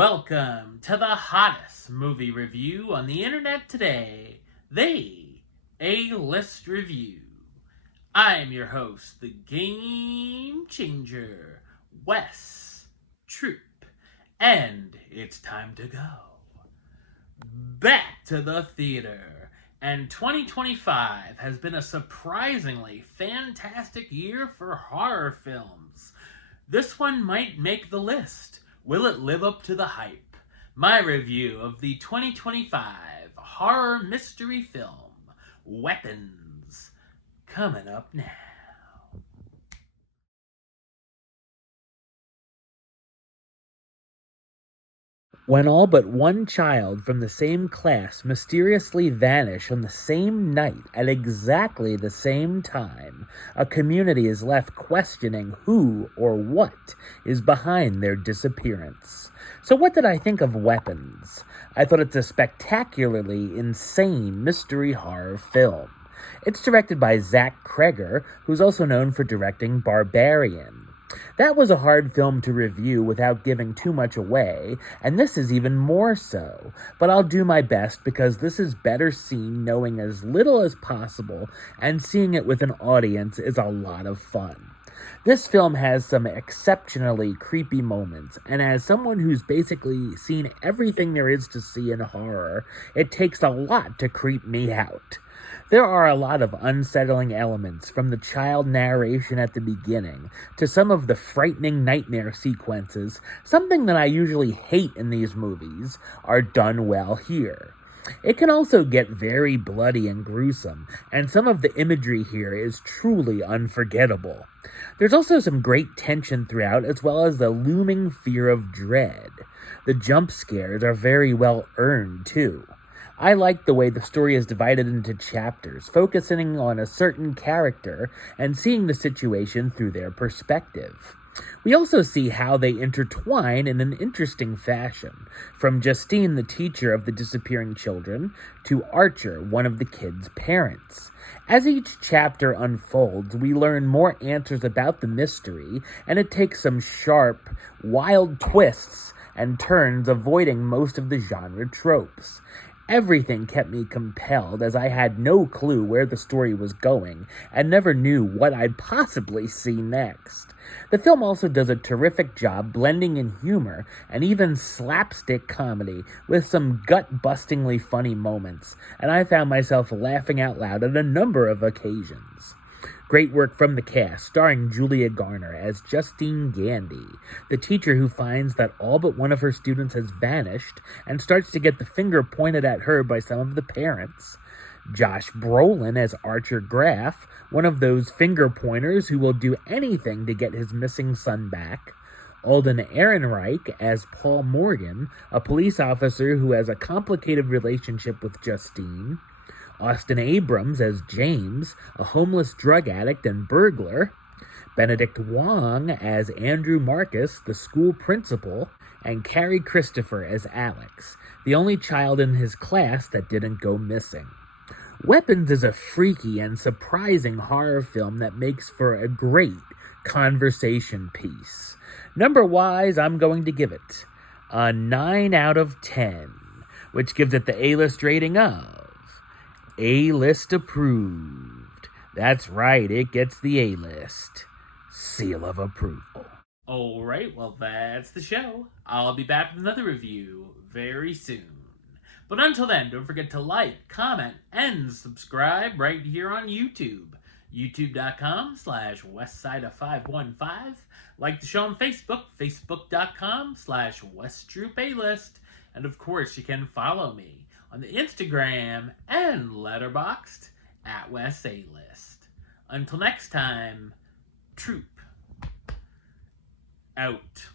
Welcome to the hottest movie review on the internet today, the A-List Review. I'm your host, the Game Changer, Wes Troop, and it's time to go back to the theater. And 2025 has been a surprisingly fantastic year for horror films. This one might make the list. Will it live up to the hype? My review of the 2025 horror mystery film, Weapons, coming up now. When all but one child from the same class mysteriously vanish on the same night at exactly the same time, a community is left questioning who or what is behind their disappearance. So what did I think of Weapons? I thought it's a spectacularly insane mystery horror film. It's directed by Zach Cregger, who's also known for directing Barbarian. That was a hard film to review without giving too much away, and this is even more so. But I'll do my best because this is better seen knowing as little as possible, and seeing it with an audience is a lot of fun. This film has some exceptionally creepy moments, and as someone who's basically seen everything there is to see in horror, it takes a lot to creep me out. There are a lot of unsettling elements, from the child narration at the beginning to some of the frightening nightmare sequences. Something that I usually hate in these movies are done well here. It can also get very bloody and gruesome, and some of the imagery here is truly unforgettable. There's also some great tension throughout, as well as the looming fear of dread. The jump scares are very well earned, too. I like the way the story is divided into chapters, focusing on a certain character and seeing the situation through their perspective. We also see how they intertwine in an interesting fashion, from Justine, the teacher of the disappearing children, to Archer, one of the kids' parents. As each chapter unfolds, we learn more answers about the mystery, and it takes some sharp, wild twists and turns, avoiding most of the genre tropes. Everything kept me compelled, as I had no clue where the story was going and never knew what I'd possibly see next. The film also does a terrific job blending in humor and even slapstick comedy with some gut-bustingly funny moments, and I found myself laughing out loud on a number of occasions. Great work from the cast, starring Julia Garner as Justine Gandy, the teacher who finds that all but one of her students has vanished and starts to get the finger pointed at her by some of the parents. Josh Brolin as Archer Graff, one of those finger pointers who will do anything to get his missing son back. Alden Ehrenreich as Paul Morgan, a police officer who has a complicated relationship with Justine. Austin Abrams as James, a homeless drug addict and burglar. Benedict Wong as Andrew Marcus, the school principal. And Carrie Christopher as Alex, the only child in his class that didn't go missing. Weapons is a freaky and surprising horror film that makes for a great conversation piece. Number-wise, I'm going to give it a 9 out of 10, which gives it the A-list rating of A-list approved. That's right, it gets the A-list seal of approval. Alright, well that's the show. I'll be back with another review very soon. But until then, don't forget to like, comment, and subscribe right here on YouTube. youtube.com/westside515. Like the show on Facebook, facebook.com/westtroupaList. And of course, you can follow me on the Instagram and Letterboxd at WesAList. Until next time, Troop out.